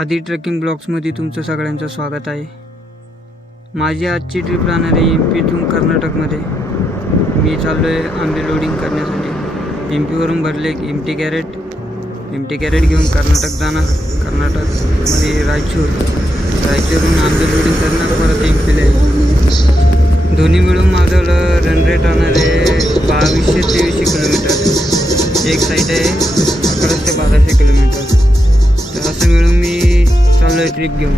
आदी ट्रेकिंग ब्लॉग्समध्ये तुमचं सगळ्यांचं स्वागत आहे. माझी आजची ट्रिप राहणार आहे MP कर्नाटकमध्ये. मी चाललो आहे आंबे लोडिंग करण्यासाठी. MP भरले एमटी कॅरेट घेऊन कर्नाटक जाणार. कर्नाटकमध्ये रायचूरहून आंबे लोडिंग करणार, परत MPला. दोन्ही मिळून माझं रन रेट राहणार आहे 2200-2300 किलोमीटर. एक साईड आहे 1100-1200 किलोमीटर. तर असं मिळून मी चाललो आहे ट्रिप घेऊन.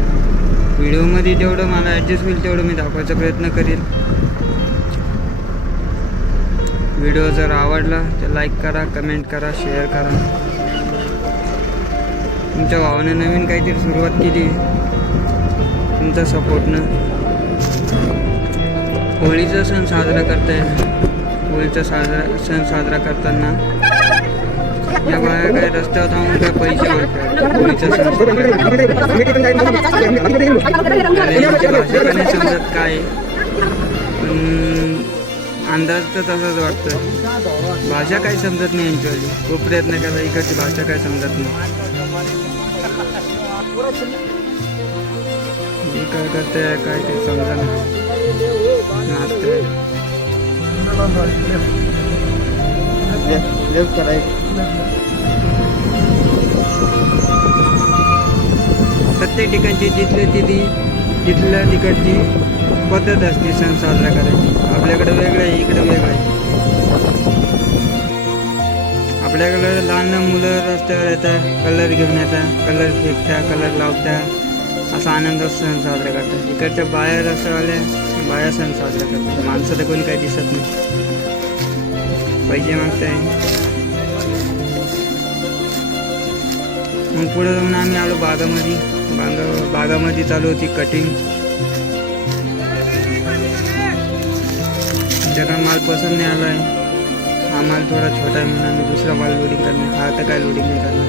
व्हिडिओमध्ये जेवढं मला ॲडजस्ट होईल तेवढं मी दाखवायचा प्रयत्न करेन. व्हिडिओ जर आवडला तर लाईक करा, कमेंट करा, शेअर करा. तुमच्या भावानं नवीन काहीतरी सुरुवात केली, तुमच्या सपोर्टनं. होळीचा सण साजरा करताय. होळीचा सण साजरा करताना या बाया काय रस्त्यावर थांबून काय पैसे मागतात. होळीचा सण भाषा समजत काय, पण अंदाज तर तसाच वाटतं. भाषा काय समजत नाही यांच्यावाली. खूप प्रयत्न करा, इकडची भाषा काय समजत नाही. मी काय करते काय ते समजा नाचते. प्रत्येक ठिकाणची तिथल्या ठिकाणची पद्धत असते सण साजरा करायची. आपल्याकडे वेगळं आहे, इकडे वेगळं आहे. आपल्याकडे लहान मुलं रस्त्यावर येतात, कलर घेऊन येतात, कलर फेकतात, कलर लावतात, असा आनंद सण साजरा करतात. इकडच्या बाया रस्त्यावाल्या बाया सण साजरा करतात. माणसं तर कोणी काही दिसत नाही, पैसे मागताय. मग पुढे जाऊन आम्ही आलो बागामध्ये चालू होती कटिंग. त्याचा माल पसंत नाही आला आहे. हा माल थोडा छोटा आहे म्हणून आम्ही दुसरा माल लोडिंग करणार. हा तर काय लोडिंग नाही करणार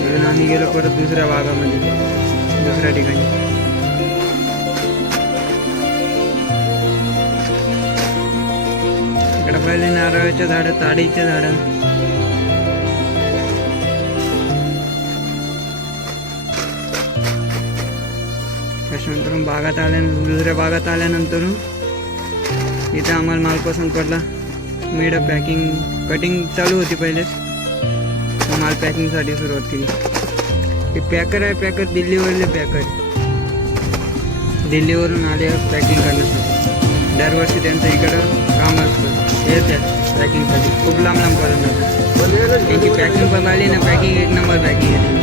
म्हणून आम्ही गेलो परत दुसऱ्या बागामध्ये, दुसऱ्या ठिकाणी. इकडे पहिले नारळाच्या झाडं, ताडीचे झाडं. त्याच्यानंतर दुसऱ्या बागात आल्यानंतर इथं आम्हाला माल पसंत पडला. मीड कटिंग चालू होती पहिलेच. माल पॅकिंगसाठी सुरुवात केली. हे पॅकर आहे, पॅकर दिल्लीवरले पॅकर. दिल्लीवरून आले पॅकिंग करण्यासाठी. दरवर्षी त्यांचं इकडं काम असतं, येतात पॅकिंगसाठी. खूप लांब पर्यंत जातात. त्यांची पॅकिंग पण आली ना, पॅकिंग एक नंबर पॅकिंग आहे.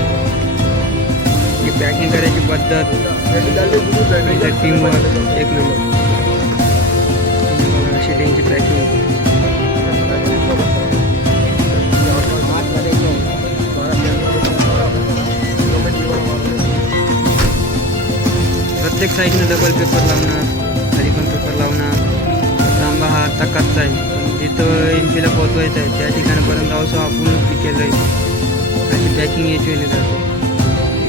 पॅकिंग करायची पद्धत, टीमवर्क एक नंबर. अशी त्यांची पॅकिंग. प्रत्येक साईडनं डबल पेपर लावणार, खाली पण पेपर लावणार. तांबा हा आता कच्चा आहे, जिथं MPला पोचवायचं आहे त्या ठिकाणापर्यंत जाऊसं आपण पिकेलं आहे. अशी पॅकिंग याची जाते.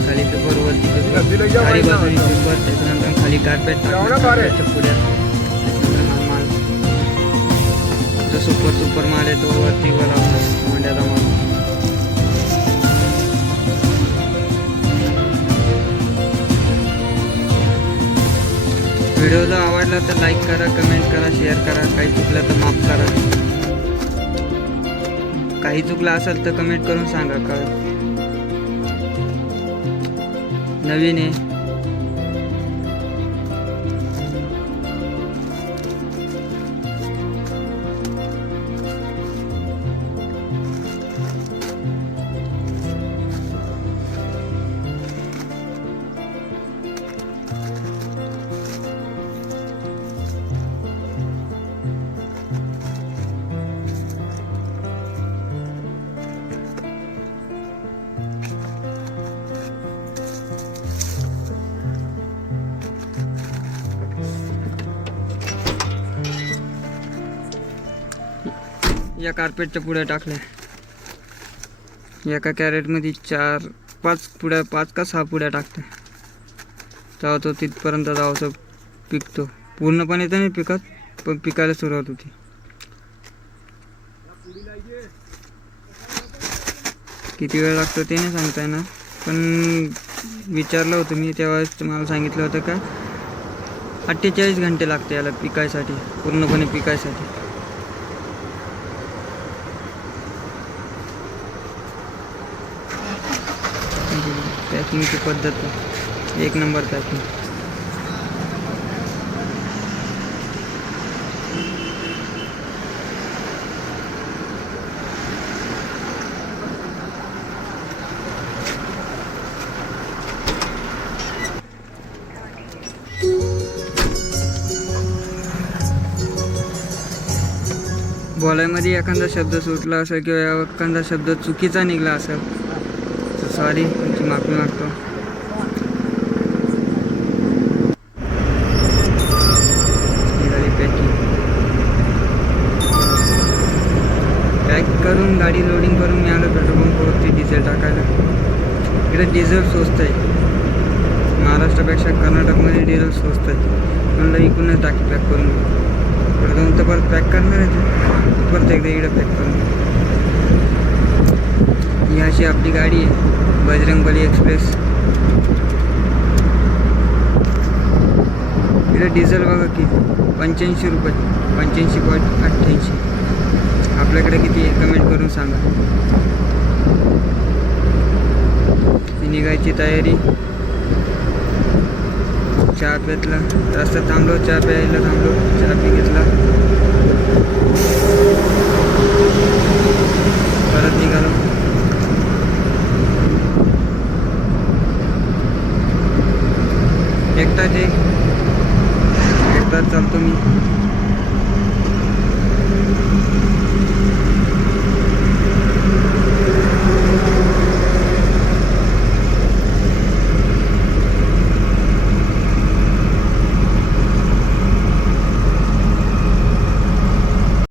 खाली पेपर वरती पेपर, खाली बाजूनी पेपर, त्याच्यानंतर खाली कार्पेट टाकण्याच्या पुढ्या. त्याच्यानंतर माल जो सुपर माल आहे तो वरती लावणार, मोंड्याचा माल. व्हिडिओ जर आवडला तर लाईक करा, कमेंट करा, शेअर करा. काही चुकलं तर माफ करा. काही चुकलं असेल तर कमेंट करून सांगा. का नवीन आहे या कार्पेटच्या पुढ्या टाकल्या. एका कॅरेटमध्ये 5 का 6 पुड्या टाकत्या. तेव्हा तो तिथपर्यंत जावं पिकतो. पूर्णपणे तर नाही पिकत, पण पिकायला सुरुवात होती. किती वेळ लागतो ते नाही सांगता येणार. पण विचारलं होतं मी तेव्हाच मला सांगितलं होतं का 48 घंटे लागते याला पिकायसाठी, पूर्णपणे पिकायसाठी. पॅकिंगची पद्धत एक नंबर पॅकिंग. बोलायमध्ये एखादा शब्द सुटला असेल किंवा एखादा शब्द चुकीचा निघाला असेल तर सॉरी, तुमची माफी मागतो. पॅक करून गाडी लोडिंग करून मी आलो पेट्रोल पंपावरती डिझेल टाकायला. इकडे डिझेल स्वस्त आहे, महाराष्ट्रापेक्षा कर्नाटकमध्ये डिझेल स्वस्त आहे. म्हणलं इकडूनच टाकी पॅक करून परत जाऊन तर परत पॅक करणार आहे, परत एकदा इकडे पॅक करून. ही अशी आपली गाडी आहे बजरंगबली एक्सप्रेस. इकडे डिझेल बघा की 85 रुपये, 85.88. आपल्याकडे किती आहे कमेंट करून सांगा. निघायची तयारी. चहा घेतला, रस्त्यात थांबलो, चहा प्यायला थांबलो, चहा पी घेतला, परत निघालो. एकटाच चालतो मी.